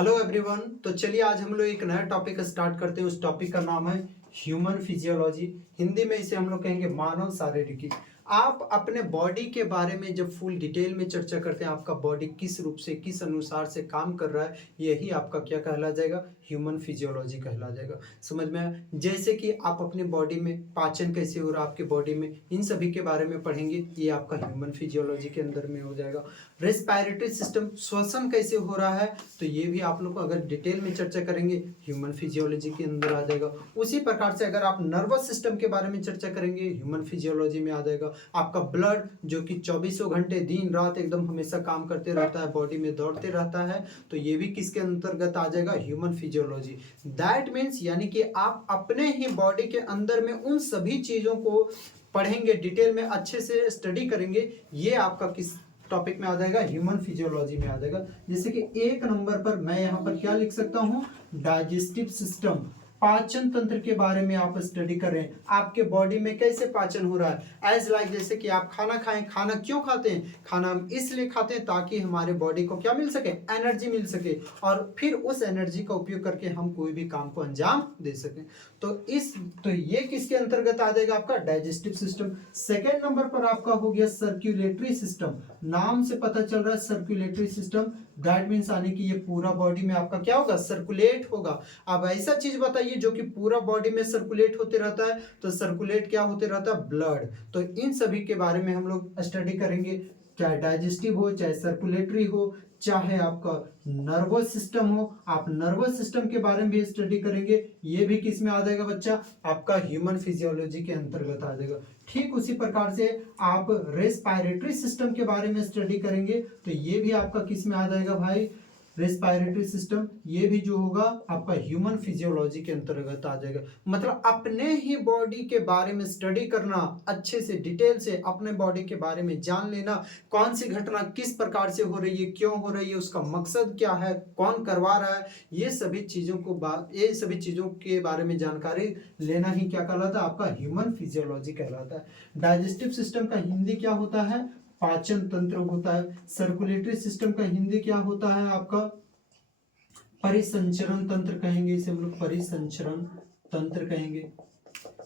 Hello everyone. तो चलिए आज हम लोग एक नया टॉपिक स्टार्ट करते हैं। उस टॉपिक का नाम है ह्यूमन फिजियोलॉजी। हिंदी में इसे हम लोग कहेंगे मानव शारीरिकी। आप अपने बॉडी के बारे में जब फुल डिटेल में चर्चा करते हैं, आपका बॉडी किस रूप से किस अनुसार से काम कर रहा है, यही आपका क्या कहला जाएगा, ह्यूमन फिजियोलॉजी कहला जाएगा। समझ में आया? जैसे कि आप अपने बॉडी में पाचन कैसे हो रहा है आपके बॉडी में, इन सभी के बारे में पढ़ेंगे, ये आपका ह्यूमन फिजियोलॉजी के अंदर में हो जाएगा। रेस्पिरेटरी सिस्टम, श्वसन कैसे हो रहा है, तो ये भी आप लोग को अगर डिटेल में चर्चा करेंगे ह्यूमन फिजियोलॉजी के अंदर आ जाएगा। उसी प्रकार से अगर आप नर्वस सिस्टम के बारे में चर्चा करेंगे, ह्यूमन फिजियोलॉजी में आ जाएगा। आपका ब्लड जो कि 24 घंटे दिन रात एकदम हमेशा काम करते रहता है, बॉडी में दौड़ते रहता है, तो ये भी किसके अंतर्गत आ जाएगा, ह्यूमन फिजियोलॉजी। दैट मीन्स यानी कि आप अपने ही बॉडी के अंदर में उन सभी चीजों को पढ़ेंगे, डिटेल में अच्छे से स्टडी करेंगे, ये आपका किस टॉपिक में आ जाएगा, ह्यूमन फिजियोलॉजी में आ जाएगा। जैसे कि एक नंबर पर मैं यहाँ पर क्या लिख सकता हूँ, डाइजेस्टिव सिस्टम, पाचन तंत्र के बारे में आप स्टडी कर रहे हैं, आपके बॉडी में कैसे पाचन हो रहा है। एज लाइक जैसे कि आप खाना खाएं, खाना क्यों खाते हैं, खाना हम इसलिए खाते हैं ताकि हमारे बॉडी को क्या मिल सके, एनर्जी मिल सके, और फिर उस एनर्जी का उपयोग करके हम कोई भी काम को अंजाम दे सकें। तो ये किसके अंतर्गत आ जाएगा, आपका डाइजेस्टिव सिस्टम। सेकेंड नंबर पर आपका हो गया सर्कुलेटरी सिस्टम। नाम से पता चल रहा है सर्कुलेटरी सिस्टम, दैट मीन्स आने की ये पूरा बॉडी में आपका क्या होगा, सर्कुलेट होगा। अब ऐसा चीज बताइए जो कि पूरा बॉडी में सर्कुलेट होते रहता है, तो सर्कुलेट क्या होते रहता है, ब्लड। तो इन सभी के बारे में हम लोग स्टडी करेंगे, चाहे डाइजेस्टिव हो, चाहे सर्कुलेटरी हो, चाहे आपका नर्वस सिस्टम हो। आप नर्वस सिस्टम के बारे में भी स्टडी करेंगे, ये भी किस में आ जाएगा बच्चा, आपका ह्यूमन फिजियोलॉजी के अंतर्गत आ जाएगा। ठीक उसी प्रकार से आप रेस्पिरेटरी सिस्टम के बारे में स्टडी करेंगे, तो ये भी आपका किस में आ जाएगा भाई, रेस्पिरेटरी सिस्टम। ये भी जो होगा आपका ह्यूमन फिजियोलॉजी के अंतर्गत आ जाएगा। मतलब अपने ही बॉडी के बारे में स्टडी करना, अच्छे से डिटेल से अपने बॉडी के बारे में जान लेना, कौन सी घटना किस प्रकार से हो रही है, क्यों हो रही है, उसका मकसद क्या है, कौन करवा रहा है, ये सभी चीजों के बारे में जानकारी लेना ही क्या कहलाता है, आपका ह्यूमन फिजियोलॉजी कहलाता है। डाइजेस्टिव सिस्टम का हिंदी क्या होता है, पाचन तंत्र होता है। सर्कुलेटरी सिस्टम का हिंदी क्या होता है आपका, परिसंचरण तंत्र कहेंगे, इसे हम लोग परिसंचरण तंत्र कहेंगे।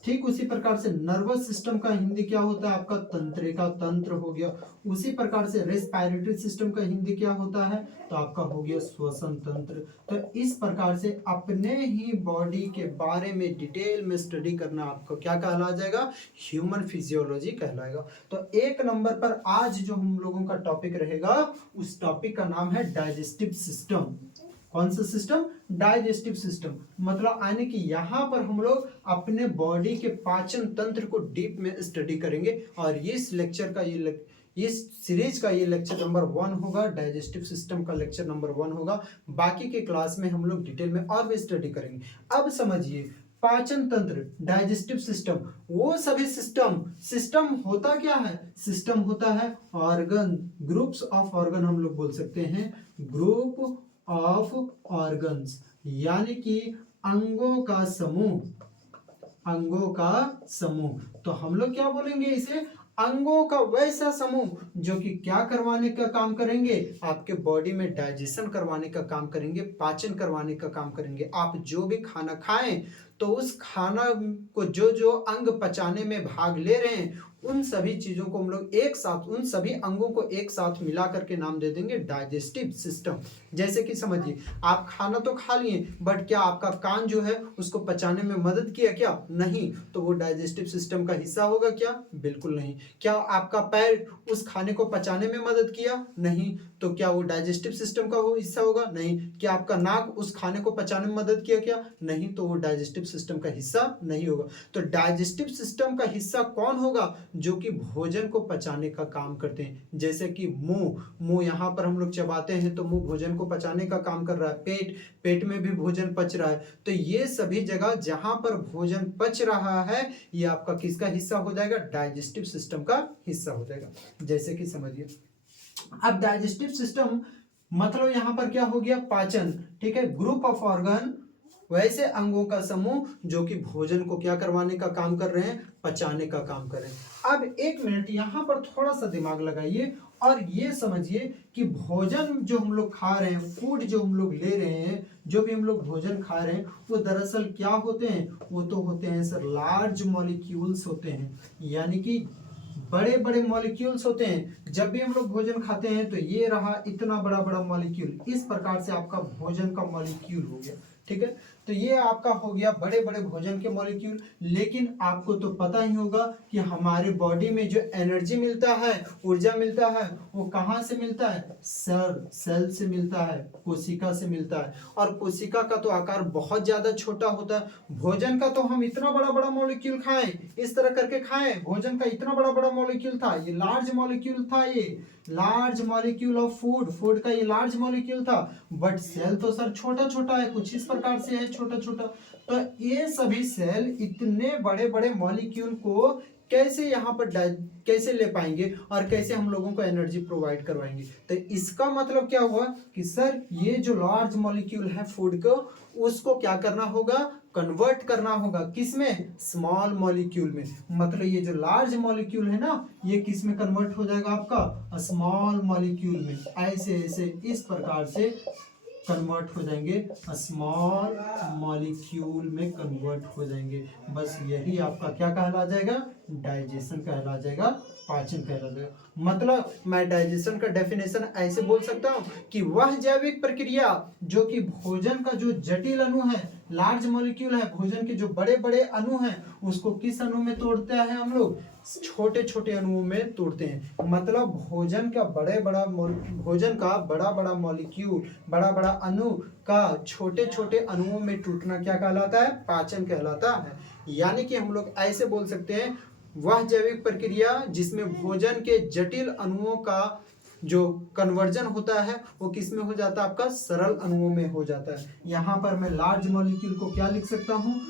ठीक उसी प्रकार से नर्वस सिस्टम का हिंदी क्या होता है आपका, तंत्रिका तंत्र हो गया। उसी प्रकार से रेस्पिरेटरी सिस्टम का हिंदी क्या होता है, तो आपका हो गया श्वसन तंत्र। तो इस प्रकार से अपने ही बॉडी के बारे में डिटेल में स्टडी करना आपको क्या कहला जाएगा, ह्यूमन फिजियोलॉजी कहलाएगा। तो एक नंबर पर आज जो हम लोगों का टॉपिक रहेगा, उस टॉपिक का नाम है डाइजेस्टिव सिस्टम। कौन सा सिस्टम, डाइजेस्टिव सिस्टम। मतलब आने की यहाँ पर हम लोग अपने बॉडी के पाचन तंत्र को डीप में स्टडी करेंगे, और इस लेक्चर का इस सीरीज का ये लेक्चर नंबर 1 होगा, डाइजेस्टिव सिस्टम का लेक्चर नंबर 1 होगा। बाकी के क्लास में हम लोग डिटेल में और भी स्टडी करेंगे। अब समझिए, पाचन तंत्र, डाइजेस्टिव सिस्टम, वो सभी सिस्टम होता क्या है, सिस्टम होता है ऑर्गन, ग्रुप्स ऑफ ऑर्गन हम लोग बोल सकते हैं, ग्रुप ऑफ ऑर्गन्स, यानी कि अंगों का समूह, अंगों का समूह। तो हम लोग क्या बोलेंगे इसे, अंगों का वैसा समूह जो कि क्या करवाने का काम करेंगे, आपके बॉडी में डाइजेशन करवाने का काम करेंगे, पाचन करवाने का काम करेंगे। आप जो भी खाना खाएं, तो उस खाना को जो जो अंग पचाने में भाग ले रहे हैं, उन सभी चीजों को हम लोग एक साथ, उन सभी अंगों को एक साथ मिला करके नाम दे देंगे डाइजेस्टिव सिस्टम। जैसे कि समझिए, आप खाना तो खा लिए, बट क्या आपका कान जो है उसको पचाने में मदद किया क्या, नहीं, तो वो डाइजेस्टिव सिस्टम का हिस्सा होगा क्या, बिल्कुल नहीं। क्या आपका पैर उस खाने को पचाने में मदद किया, नहीं, तो क्या वो डाइजेस्टिव सिस्टम का वो हिस्सा होगा, नहीं। क्या आपका नाक उस खाने को पचाने में मदद किया क्या, नहीं, तो वो डाइजेस्टिव सिस्टम का हिस्सा नहीं होगा। तो डाइजेस्टिव सिस्टम का हिस्सा कौन होगा, जो कि भोजन को पचाने का काम करते हैं। जैसे कि मुंह यहाँ पर हम लोग चबाते हैं, तो मुंह भोजन को पचाने का काम कर रहा है, पेट में भी भोजन पच रहा है। तो ये सभी जगह जहां पर भोजन पच रहा है, ये आपका किसका हिस्सा हो जाएगा, डाइजेस्टिव सिस्टम का हिस्सा हो जाएगा। जैसे कि समझिए, अब डाइजेस्टिव सिस्टम मतलब यहां पर क्या हो गया, पाचन, ठीक है, ग्रुप ऑफ ऑर्गन, वैसे अंगों का समूह जो कि भोजन को क्या करवाने का काम कर रहे हैं, पचाने का काम कर रहे हैं। अब 1 मिनट यहाँ पर थोड़ा सा दिमाग लगाइए और ये समझिए कि भोजन जो हम लोग खा रहे हैं, फूड जो हम लोग ले रहे हैं, जो भी हम लोग भोजन खा रहे हैं, वो दरअसल क्या होते हैं, वो तो होते हैं सर लार्ज मॉलिक्यूल्स होते हैं, यानी कि बड़े बड़े मॉलिक्यूल्स होते हैं। जब भी हम लोग भोजन खाते हैं तो ये रहा इतना बड़ा बड़ा मॉलिक्यूल, इस प्रकार से आपका भोजन का मॉलिक्यूल हो गया, ठीक है। तो ये आपका हो गया बड़े बड़े भोजन के मॉलिक्यूल। लेकिन आपको तो पता ही होगा कि हमारे बॉडी में जो एनर्जी मिलता है, ऊर्जा मिलता है, वो कहाँ से मिलता है, सेल से मिलता है, कोशिका से मिलता है। और कोशिका का तो आकार बहुत ज्यादा छोटा होता है। भोजन का तो हम इतना बड़ा बड़ा मॉलिक्यूल खाएं, इस तरह करके खाएं, भोजन का इतना बड़ा बड़ा मॉलिक्यूल था, ये लार्ज मॉलिक्यूल था, ये लार्ज मॉलिक्यूल ऑफ फूड का ये लार्ज मॉलिक्यूल था। बट सेल तो सर छोटा छोटा है, कुछ इस प्रकार से है छोटा छोटा। तो ये सभी सेल इतने बड़े बड़े मॉलिक्यूल को कैसे यहाँ पर कैसे ले पाएंगे और कैसे हम लोगों को एनर्जी प्रोवाइड करवाएंगे। तो इसका मतलब क्या हुआ कि सर ये जो लार्ज मॉलिक्यूल है फूड को, उसको क्या करना होगा, कन्वर्ट करना होगा, किसमें, स्मॉल मॉलिक्यूल में। मतलब ये जो लार्ज मॉलिक्यूल है ना, ये किस में कन्वर्ट हो जाएगा आपका, स्मॉल मॉलिक्यूल में। ऐसे ऐसे इस प्रकार से कन्वर्ट हो जाएंगे, स्मॉल मॉलिक्यूल में कन्वर्ट हो जाएंगे। बस यही आपका क्या कहला जाएगा, डाइजेशन कहला जाएगा, पाचन कहला जाएगा। मतलब मैं डाइजेशन का डेफिनेशन ऐसे बोल सकता हूँ कि वह जैविक प्रक्रिया जो कि भोजन का जो जटिल अणु है, लार्ज मॉलिक्यूल है, भोजन के जो बड़े बड़े अणु हैं, उसको किस अणु में तोड़ते हैं हम लोग, छोटे छोटे अणुओं में तोड़ते हैं। मतलब भोजन का बड़ा बड़ा मॉलिक्यूल, बड़ा बड़ा अणु का छोटे छोटे अणुओं में टूटना क्या कहलाता है, पाचन कहलाता है। यानी कि हम लोग ऐसे बोल सकते हैं, वह जैविक प्रक्रिया जिसमें भोजन के जटिल अणुओं का जो कन्वर्जन होता है वो किस में हो जाता है, आपका सरल अणुओं में हो जाता है। यहाँ पर मैं लार्ज मॉलिक्यूल को क्या लिख सकता हूँ,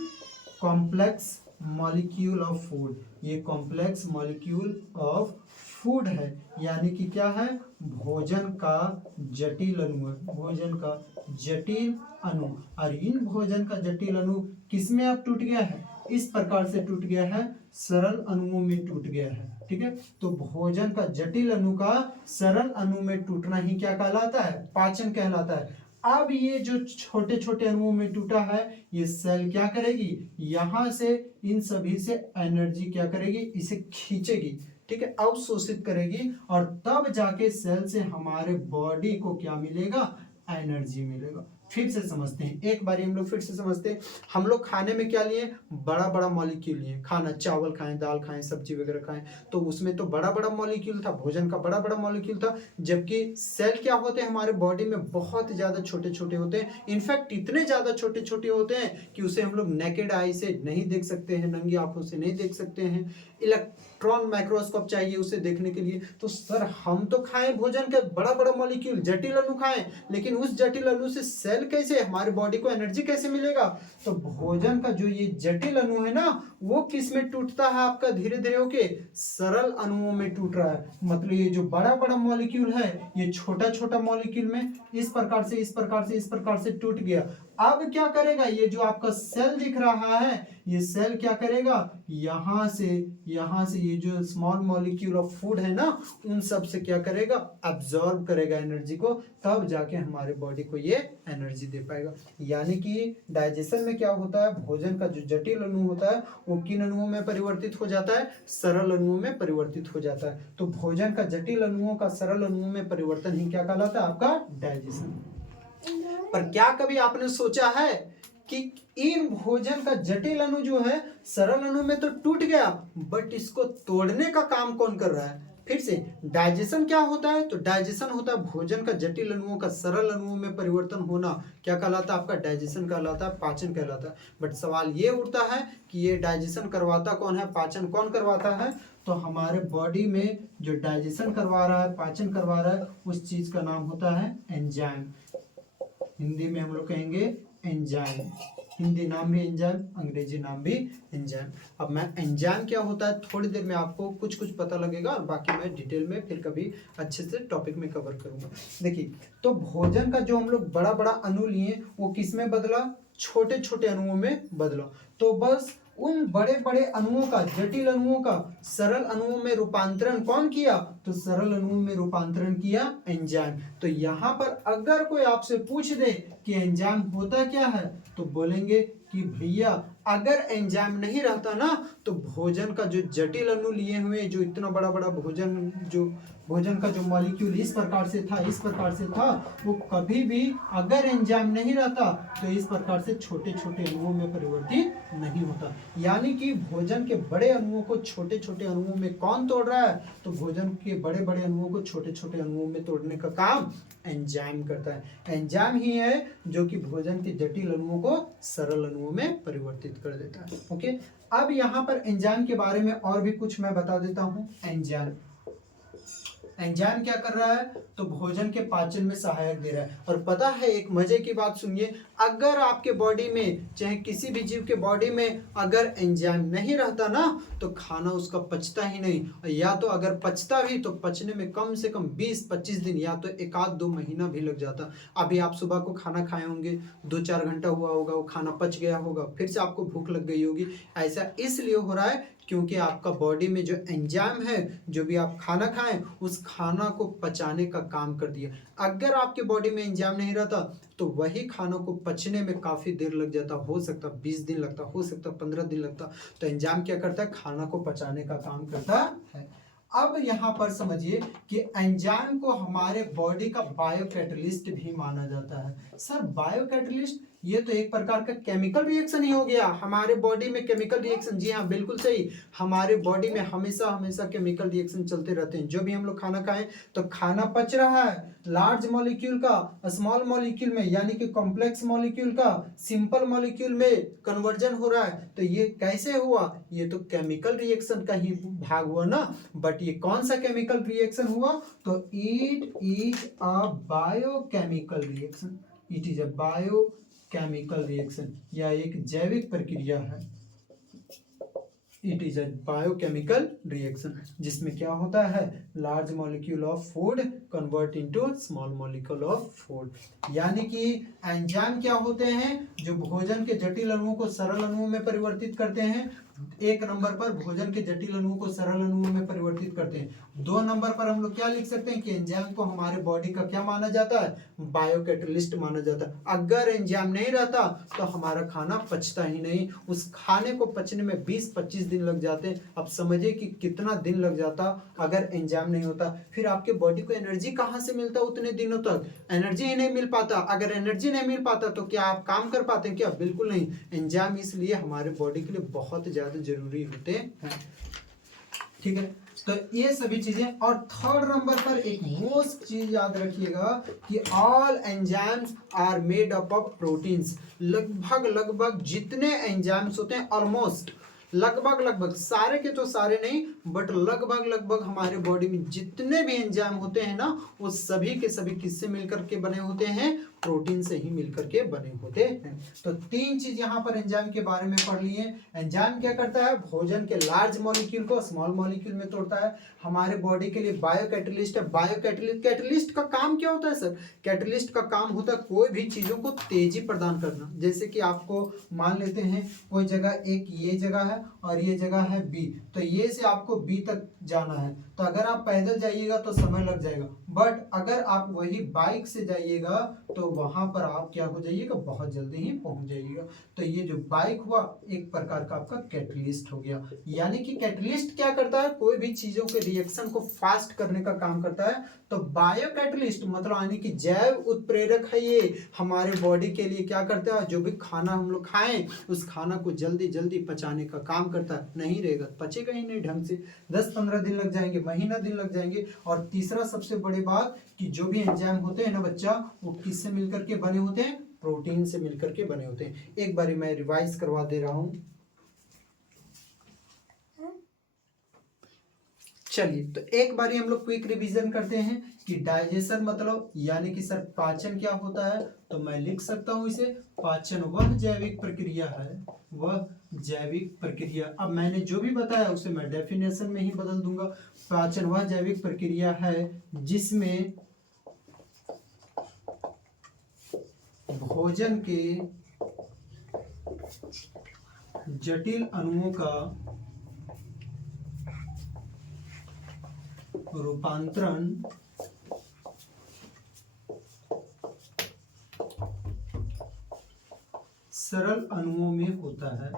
कॉम्प्लेक्स मॉलिक्यूल ऑफ फूड। ये कॉम्प्लेक्स मॉलिक्यूल ऑफ फूड है, यानी कि क्या है, भोजन का जटिल अणु है, भोजन का जटिल अणु। और इन भोजन का जटिल अणु किसमें अब टूट गया है, इस प्रकार से टूट गया है, सरल अणुओं में टूट गया है, ठीक है। तो भोजन का जटिल अणु का सरल अणु में टूटना ही क्या कहलाता है, पाचन कहलाता है। अब ये जो छोटे छोटे अणुओं में टूटा है, ये सेल क्या करेगी, यहां से इन सभी से एनर्जी क्या करेगी, इसे खींचेगी, ठीक है, अवशोषित करेगी। और तब जाके सेल से हमारे बॉडी को क्या मिलेगा, एनर्जी मिलेगा। फिर से समझते हैं, एक बारी हम लोग फिर से समझते हैं। हम लोग खाने में क्या लिए, बड़ा बड़ा मॉलिक्यूल लिए, खाना चावल खाएं, दाल खाएं, सब्जी वगैरह खाएं, तो उसमें तो बड़ा बड़ा मॉलिक्यूल था, भोजन का बड़ा बड़ा मॉलिक्यूल था। जबकि सेल क्या होते हैं हमारे बॉडी में, बहुत ज्यादा छोटे छोटे होते हैं। इनफैक्ट इतने ज्यादा छोटे छोटे होते हैं कि उसे हम लोग नेकेड आई से नहीं देख सकते हैं, नंगी आंखों से नहीं देख सकते हैं, इलेक्ट्रॉन माइक्रोस्कोप चाहिए उसे देखने के लिए। तो सर हम तो खाएं भोजन का बड़ा बड़ा मॉलिक्यूल, जटिल अणु खाएं, लेकिन उस जटिल अणु से सेल कैसे, हमारे बॉडी को एनर्जी कैसे मिलेगा। तो भोजन का जो ये जटिल अणु है ना, वो किस में टूटता है आपका, धीरे धीरे होके सरल अणुओं में टूट रहा है। मतलब ये जो बड़ा बड़ा मॉलिक्यूल है, ये छोटा छोटा मॉलिक्यूल में इस प्रकार से इस प्रकार से इस प्रकार से टूट गया। अब क्या करेगा, ये जो आपका सेल दिख रहा है, ये सेल क्या करेगा, यहां से ये जो स्मॉल मॉलिक्यूल ऑफ फूड है ना, उन सब से क्या करेगा, अब्सॉर्ब करेगा एनर्जी को, तब जाके हमारे बॉडी को ये एनर्जी दे पाएगा। यानी कि डाइजेशन में क्या होता है, भोजन का जो जटिल अणु होता है वो किन अणुओं में परिवर्तित हो जाता है, सरल अणुओं में परिवर्तित हो जाता है। तो भोजन का जटिल अणुओं का सरल अणुओं में परिवर्तन ही क्या कहलाता है, आपका डाइजेशन। पर क्या कभी आपने सोचा है कि इन भोजन का जटिल अणु जो है सरल अणु में तो टूट गया, बट इसको तोड़ने का काम कौन कर रहा है। फिर से डाइजेशन क्या होता है, तो डाइजेशन होता है भोजन का जटिल अणुओं का सरल अणुओं में परिवर्तन होना, क्या कहलाता है, आपका डाइजेशन कहलाता है, पाचन कहलाता है। बट सवाल ये उठता है कि ये डाइजेशन करवाता कौन है, पाचन कौन करवाता है। तो हमारे बॉडी में जो डाइजेशन करवा रहा है, पाचन करवा रहा है, उस चीज का नाम होता है एंजाइम। हिंदी में हम लोग कहेंगे एंजाइम, हिंदी नाम भी एंजाइम, अंग्रेजी नाम भी एंजाइम। अब मैं एंजाइम क्या होता है थोड़ी देर में आपको कुछ कुछ पता लगेगा, और बाकी मैं डिटेल में फिर कभी अच्छे से टॉपिक में कवर करूंगा। देखिए, तो भोजन का जो हम लोग बड़ा बड़ा अणु लिए वो किस में बदला, छोटे छोटे अणुओं में बदलो। तो बस उन बड़े बड़े अणुओं का, जटिल अणुओं का सरल अणुओं में रूपांतरण कौन किया? तो सरल अणुओं में रूपांतरण किया एंजाइम। तो यहाँ पर अगर कोई आपसे पूछ दे कि एंजाइम होता क्या है, तो बोलेंगे कि भैया अगर एंजाइम नहीं रहता ना तो भोजन का जो जटिल अणु लिए हुए, जो इतना बड़ा बड़ा भोजन का जो मॉलिक्यूल इस प्रकार से था, इस प्रकार से था, वो कभी भी अगर एंजाइम नहीं रहता तो इस प्रकार से छोटे छोटे अणुओं में परिवर्तित नहीं होता। यानी कि भोजन के बड़े अणुओं को छोटे छोटे अणुओं में कौन तोड़ रहा है? तो भोजन के बड़े बड़े अणुओं को छोटे छोटे अणुओं में तोड़ने का काम एंजाइम करता है। एंजाइम ही है जो कि भोजन के जटिल अणुओं को सरल अणुओं में परिवर्तित कर देता है। ओके, अब यहाँ पर एंजाइम के बारे में और भी कुछ मैं बता देता हूँ। एंजाइम क्या कर रहा है? तो भोजन के पाचन में सहायक दे रहा है। और पता है, एक मजे की बात सुनिए, अगर आपके बॉडी में, चाहे किसी भी जीव के बॉडी में अगर एंजाइम नहीं रहता ना तो खाना उसका पचता ही नहीं, या तो अगर पचता भी तो पचने में कम से कम 20-25 दिन या तो 1-2 महीना भी लग जाता। अभी आप सुबह को खाना खाए होंगे, 2-4 घंटा हुआ होगा, वो खाना पच गया होगा, फिर से आपको भूख लग गई होगी। ऐसा इसलिए हो रहा है क्योंकि आपका बॉडी में जो एंजाइम है, जो भी आप खाना खाएं उस खाना को पचाने का काम कर दिया। अगर आपके बॉडी में एंजाइम नहीं रहता तो वही खाना को पचने में काफ़ी देर लग जाता, हो सकता 20 दिन लगता, हो सकता 15 दिन लगता। तो एंजाइम क्या करता है? खाना को पचाने का काम करता है। अब यहाँ पर समझिए कि एंजाइम को हमारे बॉडी का बायो कैटलिस्ट भी माना जाता है। सर बायो कैटलिस्ट, ये तो एक प्रकार का केमिकल रिएक्शन ही हो गया हमारे बॉडी में। केमिकल रिएक्शन, जी हाँ बिल्कुल सही, हमारे बॉडी में हमेशा हमेशा केमिकल रिएक्शन चलते रहते हैं। जो भी हम लोग खाना खाएं तो खाना पच रहा है, लार्ज मॉलिक्यूल का स्मॉल मॉलिक्यूल में, यानी कि कॉम्प्लेक्स मॉलिक्यूल का सिंपल मॉलिक्यूल में कन्वर्जन हो रहा है। तो ये कैसे हुआ? ये तो केमिकल रिएक्शन का ही भाग हुआ ना। बट ये कौन सा केमिकल रिएक्शन हुआ? तो it is a biochemical reaction. It is a biochemical reaction, या एक जैविक प्रक्रिया है। It is a biochemical reaction, जिसमें क्या होता है? Large molecule of food convert into small molecule of food. यानी कि एंजाइम क्या होते हैं? जो भोजन के जटिल अणुओं को सरल अणुओं में परिवर्तित करते हैं। एक नंबर पर भोजन के जटिल अणुओं को सरल अणुओं में परिवर्तित करते हैं। 2 नंबर पर हम लोग क्या लिख सकते हैं कि एंजाइम को हमारे बॉडी का क्या माना जाता है? बायोकैटलिस्ट माना जाता है। अगर एंजाइम नहीं रहता तो हमारा खाना पचता ही नहीं, उस खाने को पचने में 20-25 दिन लग जाते। अब समझिए कि कितना दिन लग जाता अगर एंजाइम नहीं होता। फिर आपके बॉडी को एनर्जी कहाँ से मिलता? उतने दिनों तक एनर्जी ही नहीं मिल पाता। अगर एनर्जी नहीं मिल पाता तो क्या आप काम कर पाते हैं? क्या? बिल्कुल नहीं। एंजाइम इसलिए हमारे बॉडी के लिए बहुत ज्यादा जरूरी होते हैं। ठीक है, तो ये सभी चीजें। और थर्ड नंबर पर एक मोस्ट चीज याद रखिएगा कि all enzymes are made up of proteins. लगभग जितने एंजाइम्स होते हैं, ऑलमोस्ट लगभग सारे के तो सारे नहीं, बट लगभग हमारे बॉडी में जितने भी एंजाइम होते हैं ना, वो सभी के सभी किससे मिलकर के बने होते हैं? प्रोटीन से ही मिलकर के बने होते हैं। तो 3 चीज यहाँ पर एंजाइम के बारे में पढ़ लिए। एंजाइम क्या करता है? भोजन के लार्ज मॉलिक्यूल को स्मॉल मॉलिक्यूल में तोड़ता है। हमारे बॉडी के लिए बायो कैटलिस्ट है। कैटलिस्ट का काम क्या होता है सर? कैटलिस्ट का काम होता है कोई भी चीजों को तेजी प्रदान करना। जैसे कि आपको मान लेते हैं कोई जगह, एक ये जगह है और ये जगह है बी, तो ये से आपको बी तक जाना है। तो अगर आप पैदल जाइएगा तो समय लग जाएगा, बट अगर आप वही बाइक से जाइएगा तो वहां पर आप क्या हो जाइएगा? बहुत जल्दी ही पहुंच जाइएगा। तो ये जो बाइक हुआ एक प्रकार का आपका कैटलिस्ट हो गया। यानी कि कैटलिस्ट क्या करता है? कोई भी चीजों के रिएक्शन को फास्ट करने का काम करता है। तो बायो कैटलिस्ट मतलब यानी कि जैव उत्प्रेरक है। ये हमारे बॉडी के लिए क्या करता है? जो भी खाना हम लोग खाएं उस खाना को जल्दी जल्दी पचाने का काम करता है। नहीं रहेगा, पचेगा ही नहीं ढंग से, 10-15 दिन लग जाएंगे, महीना दिन लग जाएंगे। और तीसरा सबसे बड़ी बात कि जो भी एंजाइम होते हैं ना बच्चा, वो किससे मिलकर के बने होते हैं? प्रोटीन से मिलकर के बने होते हैं। एक बारी मैं रिवाइज करवा दे रहा हूं। चलिए, तो एक बारी हम लोग क्विक रिवीजन करते हैं कि डाइजेशन मतलब यानी कि सर पाचन क्या होता है? तो मैं लिख सकता हूं इसे, पाचन वह जैविक प्रक्रिया है, वह जैविक प्रक्रिया। अब मैंने जो भी बताया उसे मैं डेफिनेशन में ही बदल दूंगा। पाचन वह जैविक प्रक्रिया है जिसमें भोजन के जटिल अणुओं का रूपांतरण सरल अणुओं में होता है।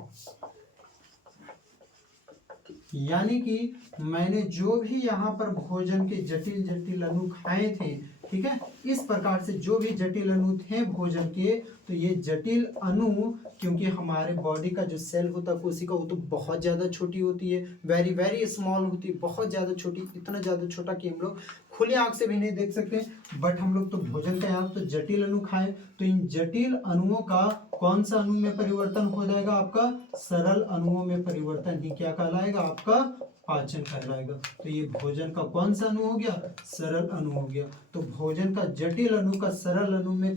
यानी कि मैंने जो भी यहाँ पर भोजन के जटिल जटिल अणु खाए थे, ठीक है, इस प्रकार से जो भी जटिल अणु थे भोजन के, तो ये जटिल अणु, क्योंकि हमारे बॉडी का जो सेल होता है कोशिका, वो तो बहुत ज़्यादा छोटी होती है, वेरी वेरी स्मॉल होती है, बहुत ज़्यादा छोटी, इतना ज़्यादा छोटा कि हम लोग खुले आंख से भी नहीं देख सकते। बट हम लोग तो भोजन का यहाँ तो जटिल अणु खाएं, तो इन जटिल अणुओं का कौन सा अणु में परिवर्तन हो जाएगा? आपका सरल अणुओं में परिवर्तन ही क्या कहलाएगा? आपका पाचन कहलाएगा। तो ये भोजन का कौन सा अणु हो गया? सरल अणु हो गया। तो भोजन का जटिल अणु का सरल अणु में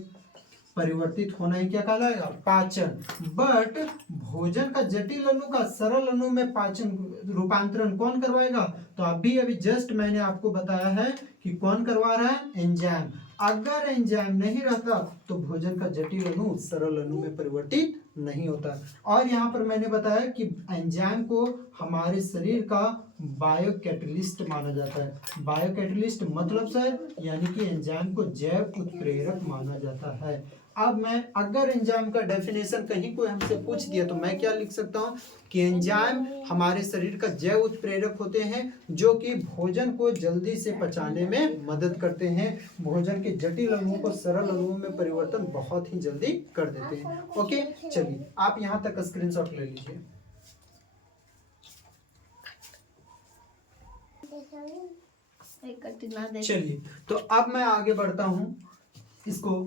परिवर्तित होना ही क्या कहलाएगा? पाचन। बट भोजन का जटिल अणु का सरल अणु में पाचन रूपांतरण कौन करवाएगा? तो अभी जस्ट मैंने आपको बताया है कि कौन करवा रहा है? एंजाइम। अगर एंजाइम नहीं रहता तो भोजन का जटिल अणु सरल अणु में परिवर्तित नहीं होता। और यहाँ पर मैंने बताया कि एंजाइम को हमारे शरीर का बायोकैटलिस्ट माना जाता है। बायोकैटलिस्ट मतलब सर, यानी कि एंजाइम को जैव उत्प्रेरक माना जाता है। अब मैं अगर एंजाइम का डेफिनेशन कहीं कोई हमसे पूछ दिया तो मैं क्या लिख सकता हूँ कि एंजाइम हमारे शरीर का जैव उत्प्रेरक होते हैं जो कि भोजन को जल्दी से पचाने में मदद करते हैं। भोजन के जटिल अणुओं को सरल अणुओं में परिवर्तन बहुत ही जल्दी कर देते हैं। ओके, चलिए आप यहाँ तक स्क्रीनशॉट ले लीजिए। चलिए, तो अब मैं आगे बढ़ता हूँ। इसको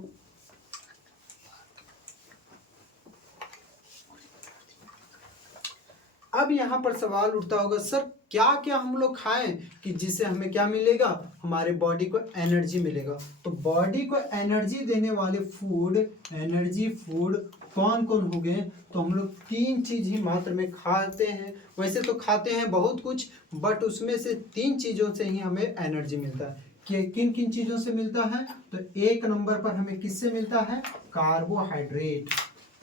अब यहाँ पर सवाल उठता होगा, सर क्या क्या हम लोग खाएं कि जिससे हमें क्या मिलेगा? हमारे बॉडी को एनर्जी मिलेगा। तो बॉडी को एनर्जी देने वाले फूड, एनर्जी फूड कौन कौन हो गए? तो हम लोग 3 चीज ही मात्र में खाते हैं। वैसे तो खाते हैं बहुत कुछ, बट उसमें से 3 चीजों से ही हमें एनर्जी मिलता है। कि किन किन चीजों से मिलता है? तो 1 नंबर पर हमें किससे मिलता है? कार्बोहाइड्रेट,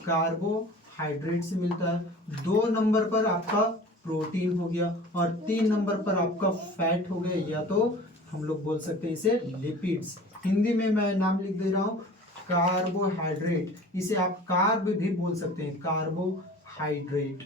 कार्बोहाइड्रेट से मिलता है। 2 नंबर पर आपका प्रोटीन हो गया, और 3 नंबर पर आपका फैट हो गया, या तो हम लोग बोल सकते हैं इसे लिपिड्स। हिंदी में मैं नाम लिख दे रहा हूँ कार्बोहाइड्रेट। इसे आप कार्ब भी बोल सकते हैं, कार्बोहाइड्रेट,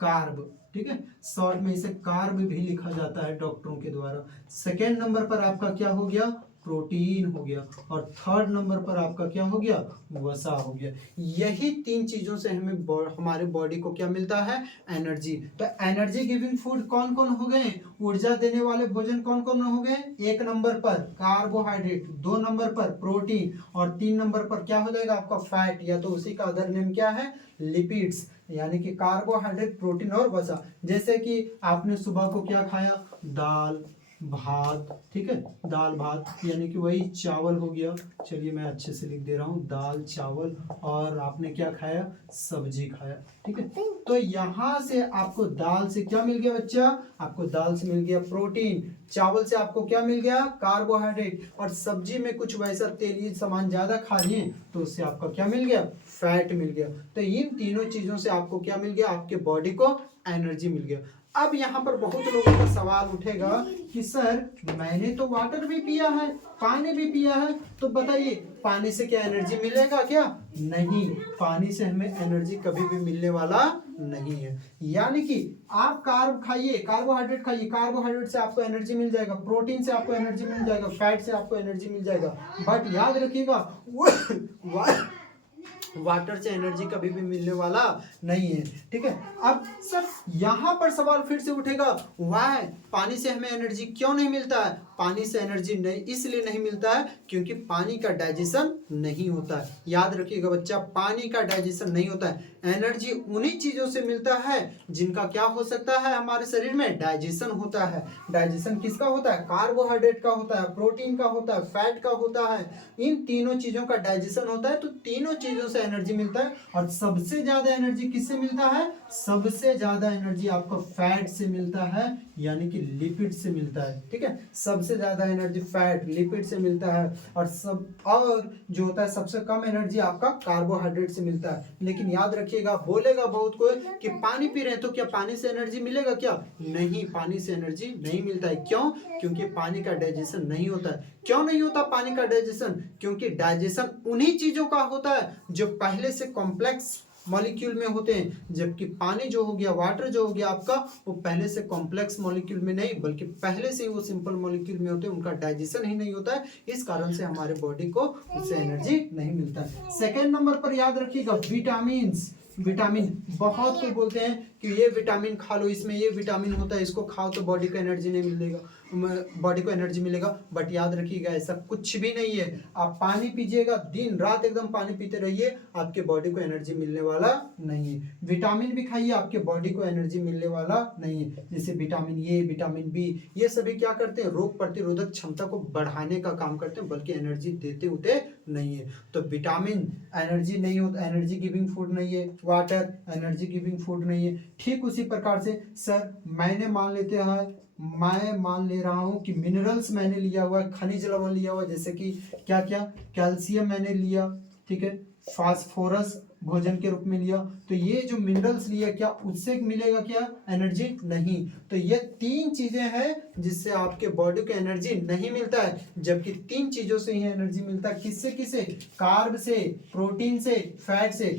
कार्ब, ठीक है। शॉर्ट में इसे कार्ब भी लिखा जाता है डॉक्टरों के द्वारा। सेकेंड नंबर पर आपका क्या हो गया? प्रोटीन हो गया। और 3rd नंबर पर आपका क्या हो गया? वसा हो गया। यही 3 चीजों से हमें हमारे बॉडी को क्या मिलता है? एनर्जी। तो एनर्जी गिविंग फूड कौन कौन हो गए? ऊर्जा देने वाले भोजन कौन कौन हो गए? 1 नंबर पर कार्बोहाइड्रेट, 2 नंबर पर प्रोटीन, और 3 नंबर पर क्या हो जाएगा? आपका फैट, या तो उसी का अदर नेम क्या है? लिपिड्स। यानी कि कार्बोहाइड्रेट, प्रोटीन और वसा। जैसे कि आपने सुबह को क्या खाया? दाल भात, ठीक है, दाल भात यानी कि वही चावल हो गया। चलिए मैं अच्छे से लिख दे रहा हूँ, दाल चावल, और आपने क्या खाया? सब्जी खाया, ठीक है। तो यहाँ से आपको दाल से क्या मिल गया बच्चा? आपको दाल से मिल गया प्रोटीन, चावल से आपको क्या मिल गया? कार्बोहाइड्रेट, और सब्जी में कुछ वैसा तेलीय सामान ज्यादा खा लिए तो उससे आपका क्या मिल गया? फैट मिल गया। तो इन तीनों चीजों से आपको क्या मिल गया? आपके बॉडी को एनर्जी मिल गया। अब यहाँ पर बहुत लोगों का सवाल उठेगा कि सर मैंने तो वाटर भी पिया है, पानी भी पिया है, तो बताइए पानी से क्या एनर्जी मिलेगा क्या? नहीं, पानी से हमें एनर्जी कभी भी मिलने वाला नहीं है। यानी कि आप कार्ब खाइए, कार्बोहाइड्रेट खाइए, कार्बोहाइड्रेट से आपको एनर्जी मिल जाएगा, प्रोटीन से आपको एनर्जी मिल जाएगा, फैट से आपको एनर्जी मिल जाएगा। बट याद रखिएगा वाटर से एनर्जी कभी भी मिलने वाला नहीं है, ठीक है। अब सर यहाँ पर सवाल फिर से उठेगा, वाई पानी से हमें एनर्जी क्यों नहीं मिलता है? पानी से एनर्जी नहीं इसलिए नहीं मिलता है क्योंकि पानी का डाइजेशन नहीं होता है। याद रखिएगा बच्चा, पानी का डाइजेशन नहीं होता है। एनर्जी उन्हीं चीजों से मिलता है जिनका क्या हो सकता है? हमारे शरीर में डाइजेशन होता है। डाइजेशन किसका होता है? कार्बोहाइड्रेट का होता है, प्रोटीन का होता है, फैट का होता है। इन तीनों चीजों का डाइजेशन होता है, तो तीनों चीजों से एनर्जी मिलता है। और सबसे ज्यादा एनर्जी किससे मिलता है? सबसे ज्यादा एनर्जी आपको फैट से मिलता है, यानी कि लिपिड से मिलता है, ठीक है। सबसे सबसे ज़्यादा एनर्जी फैट लिपिड से मिलता है, और जो होता है सबसे कम एनर्जी आपका कार्बोहाइड्रेट से मिलता है। लेकिन याद रखिएगा, बोलेगा बहुत कोई कि पानी पी रहे हैं तो क्या पानी से एनर्जी मिलेगा क्या? नहीं, पानी से एनर्जी नहीं मिलता है। क्यों? क्योंकि पानी का डाइजेशन नहीं होता है। क्यों नहीं होता पानी का डाइजेशन? क्योंकि डाइजेशन उन्हीं चीजों का होता है जो पहले से कॉम्प्लेक्स मॉलिक्यूल में होते हैं, जबकि पानी जो हो गया, वाटर जो हो गया आपका, वो पहले से कॉम्प्लेक्स मॉलिक्यूल में नहीं बल्कि पहले से ही वो सिंपल मॉलिक्यूल में होते हैं, उनका डाइजेशन ही नहीं होता है। इस कारण से हमारे बॉडी को उससे एनर्जी नहीं मिलता है। सेकेंड नंबर पर याद रखिएगा विटामिन। बहुत कोई बोलते हैं कि ये विटामिन खा लो, इसमें ये विटामिन होता है, इसको खाओ तो बॉडी को एनर्जी नहीं मिलेगा, बॉडी को एनर्जी मिलेगा। बट याद रखिएगा, ऐसा कुछ भी नहीं है। आप पानी पीजिएगा, दिन रात एकदम पानी पीते रहिए, आपके बॉडी को एनर्जी मिलने वाला नहीं है। विटामिन भी खाइए, आपके बॉडी को एनर्जी मिलने वाला नहीं है। जैसे विटामिन ए, विटामिन बी, ये सभी क्या करते हैं? रोग प्रतिरोधक क्षमता को बढ़ाने का काम करते हैं, बल्कि एनर्जी देते होते नहीं है। तो विटामिन एनर्जी नहीं होता, एनर्जी गिविंग फूड नहीं है। वाटर एनर्जी गिविंग फूड नहीं है। ठीक उसी प्रकार से सर मैं मान ले रहा हूं कि मिनरल्स मैंने लिया हुआ है, खनिज लवण लिया हुआ है, जैसे कि क्या क्या, कैल्शियम मैंने लिया, ठीक है, फास्फोरस भोजन के रूप में लिया, तो ये जो मिनरल्स लिया, क्या उससे मिलेगा क्या एनर्जी? नहीं। तो ये 3 चीजें हैं जिससे आपके बॉडी को एनर्जी नहीं मिलता है, जबकि 3 चीजों से ही एनर्जी मिलता है। किससे? कार्ब से, प्रोटीन से, फैट से।